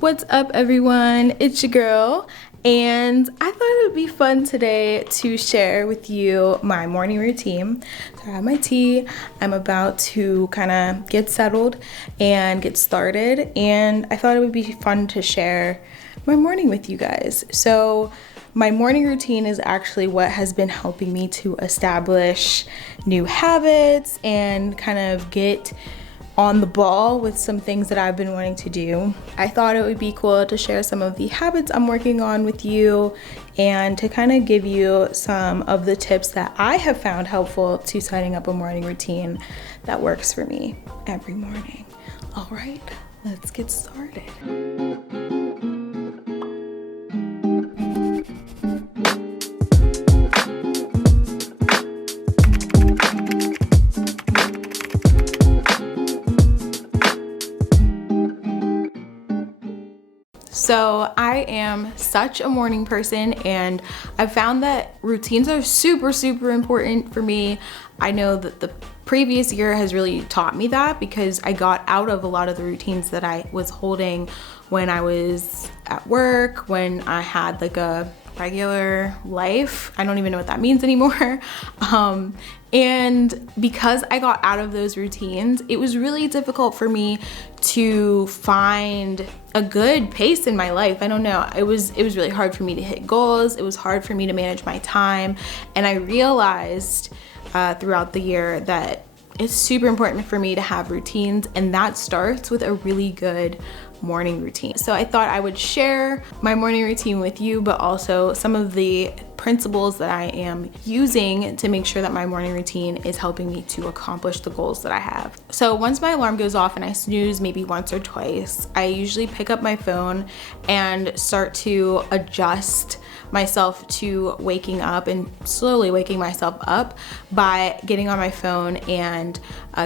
What's up, everyone? It's your girl, and I thought it would be fun today to share with you my morning routine. So I have my tea. I'm about to kind of get settled and get started, and I thought it would be fun to share my morning with you guys. So my morning routine is actually what has been helping me to establish new habits and kind of get on the ball with some things that I've been wanting to do. I thought it would be cool to share some of the habits I'm working on with you and to kind of give you some of the tips that I have found helpful to setting up a morning routine that works for me every morning. All right, let's get started. So I am such a morning person, and I've found that routines are super important for me. I know that the previous year has really taught me that because I got out of a lot of the routines that I was holding when I was at work, when I had like a regular life. I don't even know what that means anymore. And because I got out of those routines, it was really difficult for me to find a good pace in my life. I don't know. It was really hard for me to hit goals. It was hard for me to manage my time. And I realized throughout the year that it's super important for me to have routines, and that starts with a really good morning routine. So I thought I would share my morning routine with you, but also some of the principles that I am using to make sure that my morning routine is helping me to accomplish the goals that I have. So once my alarm goes off and I snooze maybe once or twice, I usually pick up my phone and start to adjust myself to waking up and slowly waking myself up by getting on my phone and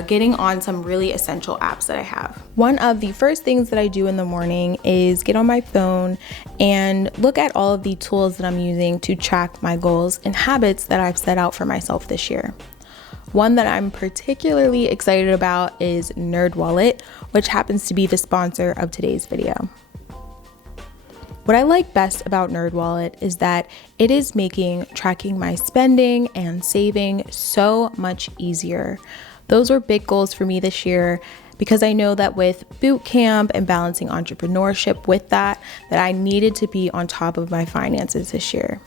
getting on some really essential apps that I have. One of the first things that I do in the morning is get on my phone and look at all of the tools that I'm using to track my goals and habits that I've set out for myself this year. One that I'm particularly excited about is NerdWallet, which happens to be the sponsor of today's video. What I like best about NerdWallet is that it is making tracking my spending and saving so much easier. Those were big goals for me this year because I know that with boot camp and balancing entrepreneurship with that I needed to be on top of my finances this year.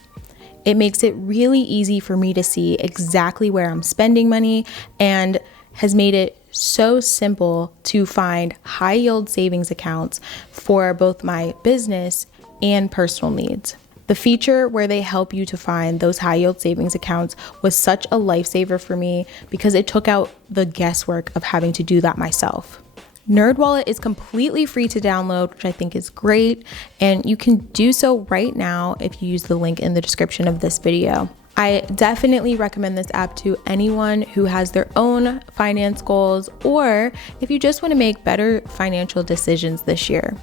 It makes it really easy for me to see exactly where I'm spending money and has made it so simple to find high yield savings accounts for both my business and personal needs. The feature where they help you to find those high yield savings accounts was such a lifesaver for me because it took out the guesswork of having to do that myself. NerdWallet is completely free to download, which I think is great, and you can do so right now if you use the link in the description of this video. I definitely recommend this app to anyone who has their own finance goals, or if you just want to make better financial decisions this year.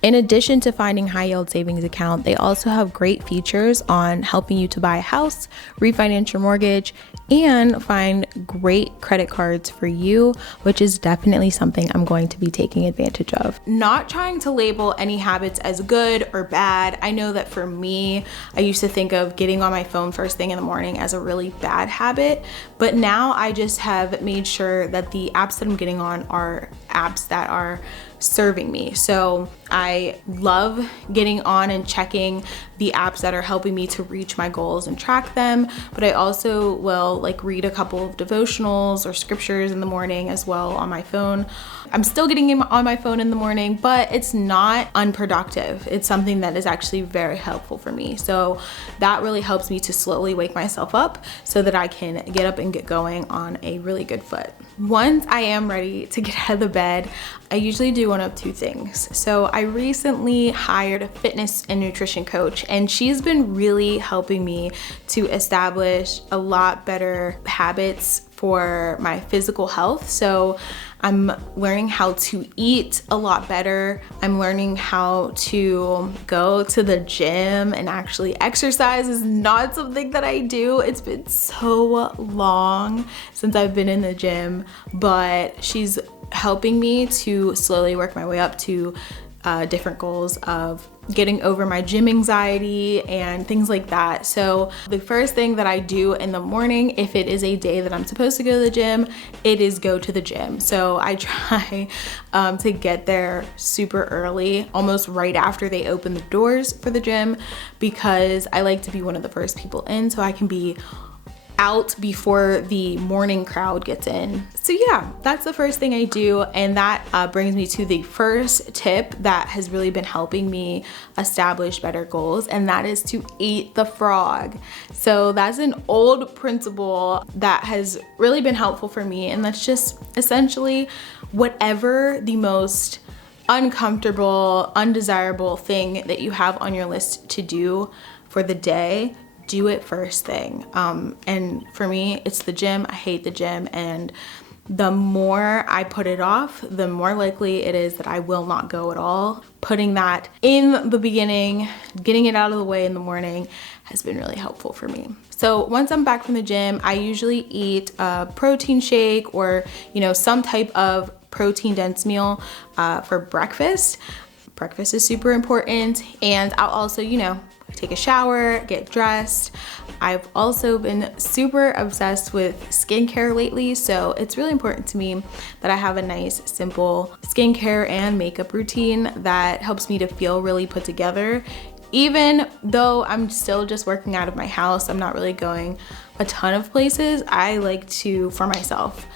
In addition to finding high yield savings account, they also have great features on helping you to buy a house, refinance your mortgage, and find great credit cards for you, which is definitely something I'm going to be taking advantage of. Not trying to label any habits as good or bad. I know that for me, I used to think of getting on my phone first thing in the morning as a really bad habit, but now I just have made sure that the apps that I'm getting on are apps that are serving me. So I love getting on and checking the apps that are helping me to reach my goals and track them, but I also will read a couple of devotionals or scriptures in the morning as well on my phone. I'm still getting on my phone in the morning, but it's not unproductive. It's something that is actually very helpful for me. So that really helps me to slowly wake myself up so that I can get up and get going on a really good foot. Once I am ready to get out of the bed, I usually do one of two things. So I recently hired a fitness and nutrition coach, and she's been really helping me to establish a lot better habits for my physical health. So I'm learning how to eat a lot better. I'm learning how to go to the gym and actually exercise is not something that I do. It's been so long since I've been in the gym, but she's helping me to slowly work my way up to different goals of getting over my gym anxiety and things like that. So the first thing that I do in the morning, if it is a day that I'm supposed to go to the gym, it is go to the gym. So I try to get there super early, almost right after they open the doors for the gym, because I like to be one of the first people in so I can be out before the morning crowd gets in. So yeah, that's the first thing I do, and that brings me to the first tip that has really been helping me establish better goals, and that is to eat the frog. So that's an old principle that has really been helpful for me, and that's just essentially whatever the most uncomfortable, undesirable thing that you have on your list to do for the day, do it first thing. And for me, it's the gym. I hate the gym, and the more I put it off, the more likely it is that I will not go at all. Putting that in the beginning, getting it out of the way in the morning has been really helpful for me. So once I'm back from the gym, I usually eat a protein shake or, some type of protein dense meal for breakfast. Breakfast is super important, and I'll also, take a shower, get dressed. I've also been super obsessed with skincare lately, so it's really important to me that I have a nice, simple skincare and makeup routine that helps me to feel really put together. Even though I'm still just working out of my house, I'm not really going a ton of places, I like to, for myself,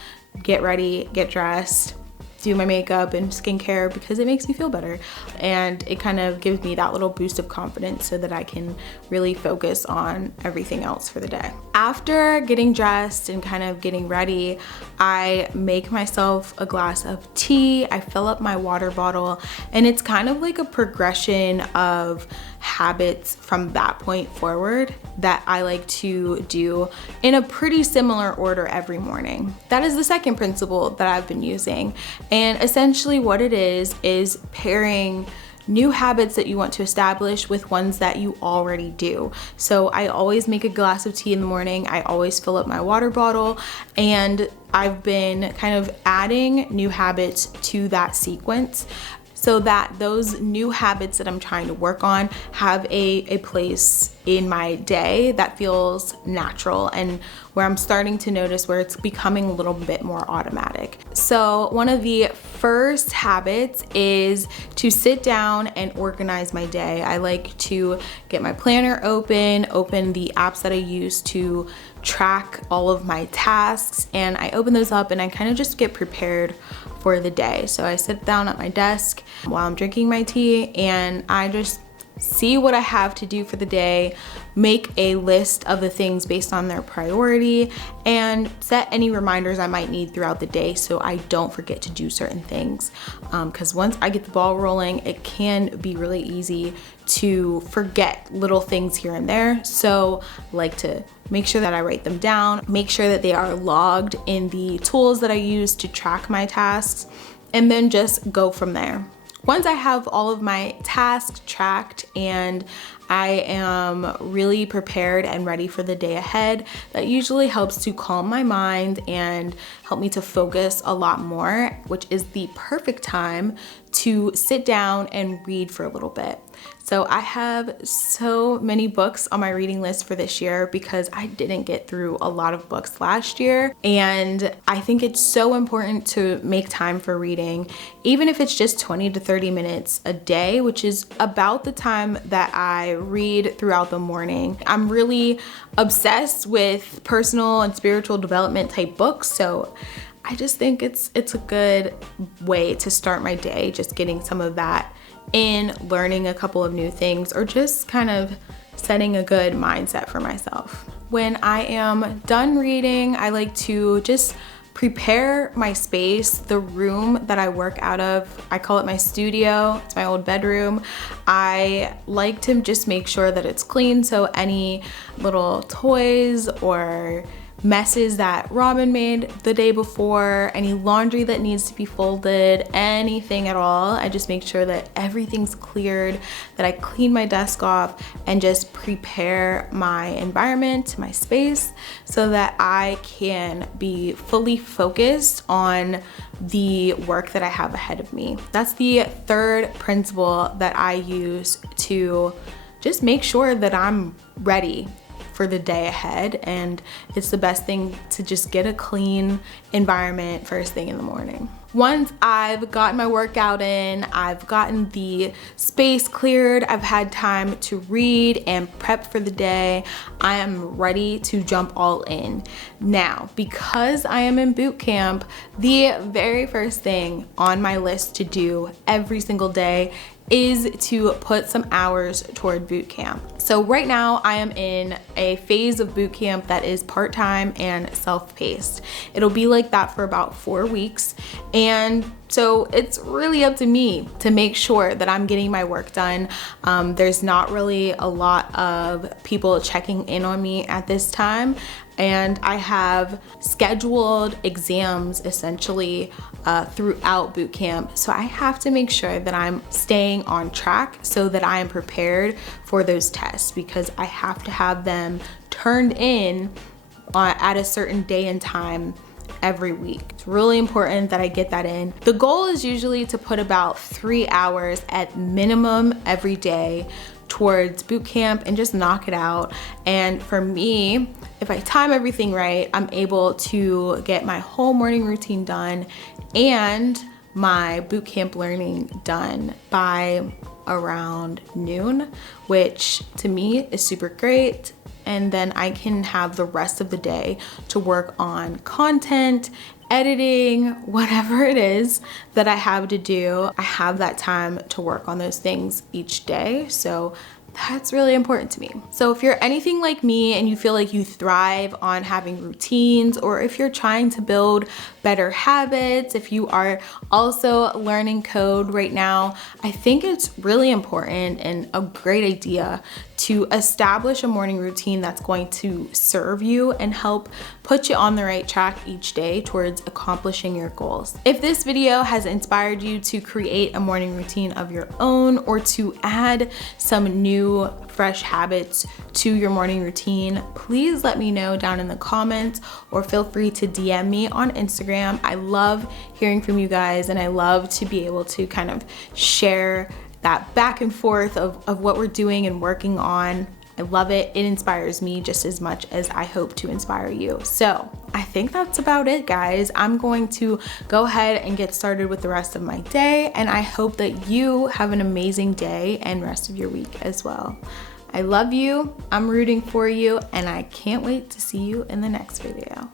get ready, get dressed, do my makeup and skincare because it makes me feel better, and it kind of gives me that little boost of confidence so that I can really focus on everything else for the day. After getting dressed and kind of getting ready, I make myself a glass of tea, I fill up my water bottle, and it's kind of like a progression of habits from that point forward that I like to do in a pretty similar order every morning. That is the second principle that I've been using. And essentially what it is pairing new habits that you want to establish with ones that you already do. So I always make a glass of tea in the morning. I always fill up my water bottle, and I've been kind of adding new habits to that sequence so that those new habits that I'm trying to work on have a place in my day that feels natural and where I'm starting to notice where it's becoming a little bit more automatic. So one of the first habits is to sit down and organize my day. I like to get my planner open the apps that I use to track all of my tasks, and I open those up and I kind of just get prepared for the day. So I sit down at my desk while I'm drinking my tea and I just see what I have to do for the day, make a list of the things based on their priority, and set any reminders I might need throughout the day so I don't forget to do certain things. Because once I get the ball rolling, it can be really easy to forget little things here and there. So I like to make sure that I write them down, make sure that they are logged in the tools that I use to track my tasks, and then just go from there. Once I have all of my tasks tracked and I am really prepared and ready for the day ahead, that usually helps to calm my mind and help me to focus a lot more, which is the perfect time to sit down and read for a little bit. So I have so many books on my reading list for this year because I didn't get through a lot of books last year. And I think it's so important to make time for reading, even if it's just 20 to 30 minutes a day, which is about the time that I read throughout the morning. I'm really obsessed with personal and spiritual development type books. So I just think it's a good way to start my day, just getting some of that in, learning a couple of new things, or just kind of setting a good mindset for myself. When I am done reading, I like to just prepare my space, the room that I work out of. I call it my studio. It's my old bedroom. I like to just make sure that it's clean, so any little toys or messes that Robin made the day before, any laundry that needs to be folded, anything at all. I just make sure that everything's cleared, that I clean my desk off and just prepare my environment, my space, so that I can be fully focused on the work that I have ahead of me. That's the third principle that I use to just make sure that I'm ready for the day ahead, and it's the best thing to just get a clean environment first thing in the morning. Once I've gotten my workout in, I've gotten the space cleared, I've had time to read and prep for the day, I am ready to jump all in. Now, because I am in boot camp, the very first thing on my list to do every single day is to put some hours toward boot camp. So right now I am in a phase of boot camp that is part-time and self-paced. It'll be like that for about 4 weeks. And so it's really up to me to make sure that I'm getting my work done. There's not really a lot of people checking in on me at this time. And I have scheduled exams essentially throughout boot camp. So I have to make sure that I'm staying on track so that I am prepared for those tests, because I have to have them turned in at a certain day and time every week. It's really important that I get that in. The goal is usually to put about 3 hours at minimum every day towards boot camp and just knock it out. And for me, if I time everything right, I'm able to get my whole morning routine done and my boot camp learning done by around noon, which to me is super great. And then I can have the rest of the day to work on content, editing, whatever it is that I have to do. I have that time to work on those things each day. So that's really important to me. So if you're anything like me and you feel like you thrive on having routines, or if you're trying to build better habits, if you are also learning code right now, I think it's really important and a great idea to establish a morning routine that's going to serve you and help put you on the right track each day towards accomplishing your goals. If this video has inspired you to create a morning routine of your own, or to add some new fresh habits to your morning routine, please let me know down in the comments, or feel free to DM me on Instagram. I love hearing from you guys, and I love to be able to kind of share that back and forth of what we're doing and working on. I love it. It inspires me just as much as I hope to inspire you. So I think that's about it, guys. I'm going to go ahead and get started with the rest of my day, and I hope that you have an amazing day and rest of your week as well. I love you, I'm rooting for you, and I can't wait to see you in the next video.